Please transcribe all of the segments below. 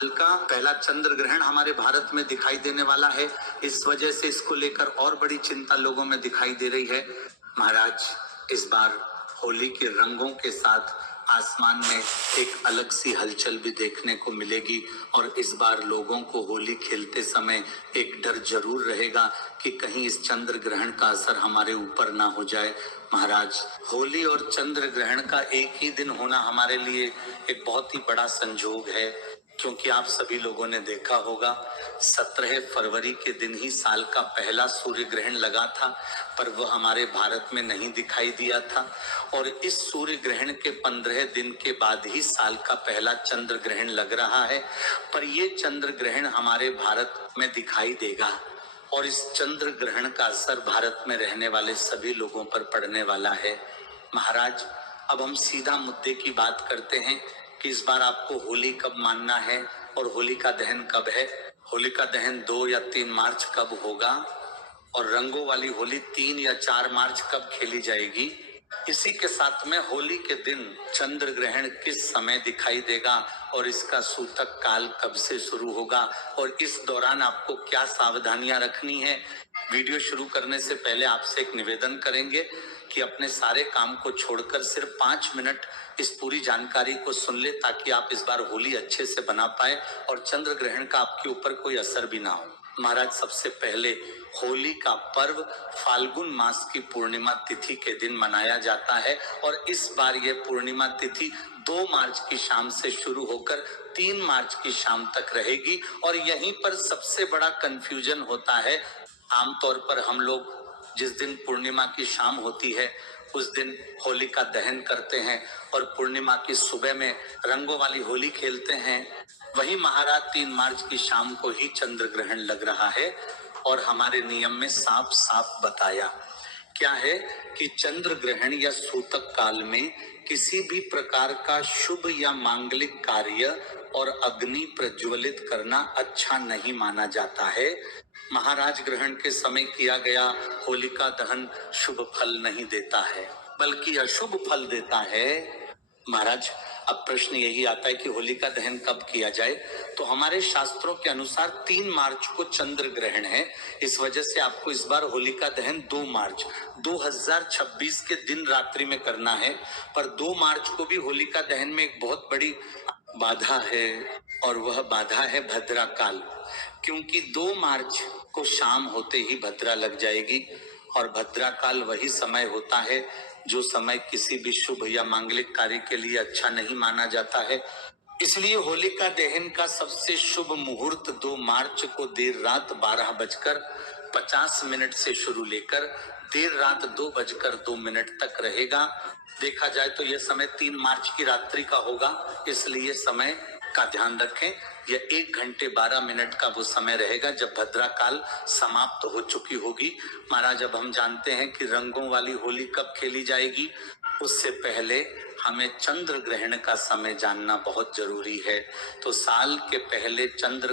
कल का पहला चंद्र ग्रहण हमारे भारत में दिखाई देने वाला है। इस वजह से इसको लेकर और बड़ी चिंता लोगों में दिखाई दे रही है। महाराज, इस बार होली के रंगों के साथ आसमान में एक अलग सी हलचल भी देखने को मिलेगी और इस बार लोगों को होली खेलते समय एक डर जरूर रहेगा कि कहीं इस चंद्र ग्रहण का असर हमारे ऊपर ना हो जाए। महाराज, होली और चंद्र ग्रहण का एक ही दिन होना हमारे लिए एक बहुत ही बड़ा संजोग है, क्योंकि आप सभी लोगों ने देखा होगा 17 फरवरी के दिन ही साल का पहला सूर्य ग्रहण लगा था, पर वह हमारे भारत में नहीं दिखाई दिया था और इस सूर्य ग्रहण के 15 दिन के बाद ही साल का पहला चंद्र ग्रहण लग रहा है। पर ये चंद्र ग्रहण हमारे भारत में दिखाई देगा और इस चंद्र ग्रहण का असर भारत में रहने वाले सभी लोगों पर पड़ने वाला है। महाराज, अब हम सीधा मुद्दे की बात करते हैं कि इस बार आपको होली कब मानना है और होलिका दहन कब है। होलिका दहन 2 या 3 मार्च कब होगा और रंगों वाली होली 3 या 4 मार्च कब खेली जाएगी। इसी के साथ में होली के दिन चंद्र ग्रहण किस समय दिखाई देगा और इसका सूतक काल कब से शुरू होगा और इस दौरान आपको क्या सावधानियां रखनी है। वीडियो शुरू करने से पहले आपसे एक निवेदन करेंगे कि अपने सारे काम को छोड़कर सिर्फ 5 मिनट इस पूरी जानकारी को सुन ले, ताकि आप इस बार होली अच्छे से बना पाए और चंद्र ग्रहण का आपके ऊपर कोई असर भी ना हो। महाराज, सबसे पहले होली का पर्व फाल्गुन मास की पूर्णिमा तिथि के दिन मनाया जाता है और इस बार यह पूर्णिमा तिथि 2 मार्च की शाम से शुरू होकर 3 मार्च की शाम तक रहेगी और यहीं पर सबसे बड़ा कंफ्यूजन होता है। आमतौर पर हम लोग जिस दिन पूर्णिमा की शाम होती है उस दिन होली का दहन करते हैं और पूर्णिमा की सुबह में रंगों वाली होली खेलते हैं। वही महाराज 3 मार्च की शाम को ही चंद्र ग्रहण लग रहा है और हमारे नियम में साफ साफ बताया क्या है कि चंद्र ग्रहण या सूतक काल में किसी भी प्रकार का शुभ या मांगलिक कार्य और अग्नि प्रज्वलित करना अच्छा नहीं माना जाता है। महाराज, ग्रहण के समय किया गया होलिका दहन शुभ फल नहीं देता है बल्कि अशुभ फल देता है। महाराज, अब प्रश्न यही आता है कि होलिका दहन कब किया जाए, तो हमारे शास्त्रों के अनुसार 3 मार्च को चंद्र ग्रहण है। इस वजह से आपको इस बार होलिका दहन 2 मार्च 2026 के दिन रात्रि में करना है। पर 2 मार्च को भी होलिका दहन में एक बहुत बड़ी बाधा है और वह बाधा है भद्रा काल, क्योंकि 2 मार्च को शाम होते ही भद्रा लग जाएगी और भद्रा काल वही समय होता है जो समय किसी भी शुभ या मांगलिक कार्य के लिए अच्छा नहीं माना जाता है। इसलिए होलिका दहन का सबसे शुभ मुहूर्त 2 मार्च को देर रात 12:50 से शुरू लेकर देर रात 2:02 तक रहेगा। देखा जाए तो यह समय 3 मार्च की रात्रि का होगा, इसलिए समय का ध्यान रखें। यह 1 घंटे 12 मिनट का वो समय रहेगा जब भद्रा काल समाप्त हो चुकी होगी। महाराज, अब हम जानते हैं कि रंगों वाली होली कब खेली जाएगी। उससे पहले हमें चंद्र ग्रहण का समय जानना बहुत जरूरी है। तो साल के पहले चंद्र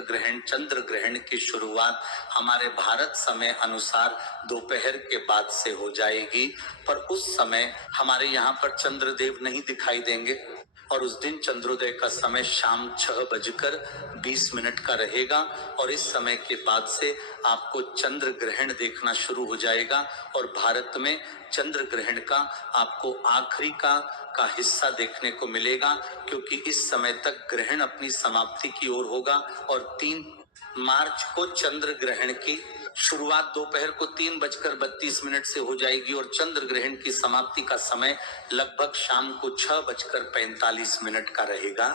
ग्रहण की शुरुआत हमारे भारत समय अनुसार दोपहर के बाद से हो जाएगी, पर उस समय हमारे यहाँ पर चंद्रदेव नहीं दिखाई देंगे और उस दिन चंद्रोदय का समय शाम 6:20 का रहेगा और इस समय के बाद से आपको चंद्र ग्रहण देखना शुरू हो जाएगा और भारत में चंद्र ग्रहण का आपको आखिरी का हिस्सा देखने को मिलेगा, क्योंकि इस समय तक ग्रहण अपनी समाप्ति की ओर होगा और 3 मार्च को चंद्र ग्रहण की शुरुआत दोपहर को 3:32 से हो जाएगी और चंद्र ग्रहण की समाप्ति का समय लगभग शाम को 6:45 का रहेगा।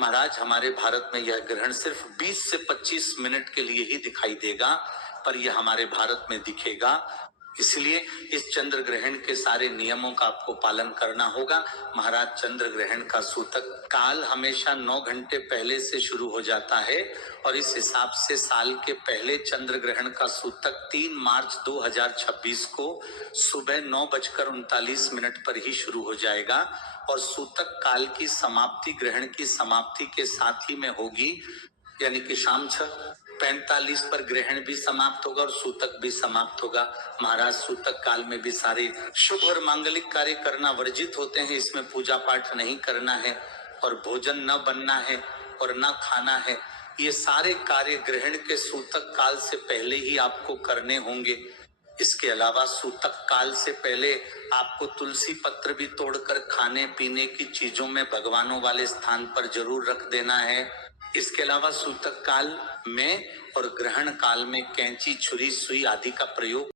महाराज, हमारे भारत में यह ग्रहण सिर्फ 20 से 25 मिनट के लिए ही दिखाई देगा, पर यह हमारे भारत में दिखेगा। इसलिए इस चंद्र ग्रहण के सारे नियमों का आपको पालन करना होगा। महाराज, चंद्र ग्रहण का सूतक काल हमेशा 9 घंटे पहले से शुरू हो जाता है और इस हिसाब से साल के पहले चंद्र ग्रहण का सूतक 3 मार्च 2026 को सुबह 9:39 पर ही शुरू हो जाएगा और सूतक काल की समाप्ति ग्रहण की समाप्ति के साथ ही में होगी, यानी कि शाम 6:45 पर ग्रहण भी समाप्त होगा और सूतक भी समाप्त होगा। महाराज, सूतक काल में भी सारे शुभ और मांगलिक कार्य करना वर्जित होते हैं। इसमें पूजा पाठ नहीं करना है और भोजन न बनना है और न खाना है। ये सारे कार्य ग्रहण के सूतक काल से पहले ही आपको करने होंगे। इसके अलावा सूतक काल से पहले आपको तुलसी पत्र भी तोड़कर खाने पीने की चीजों में भगवानों वाले स्थान पर जरूर रख देना है। इसके अलावा सूतक काल में और ग्रहण काल में कैंची, छुरी, सुई आदि का प्रयोग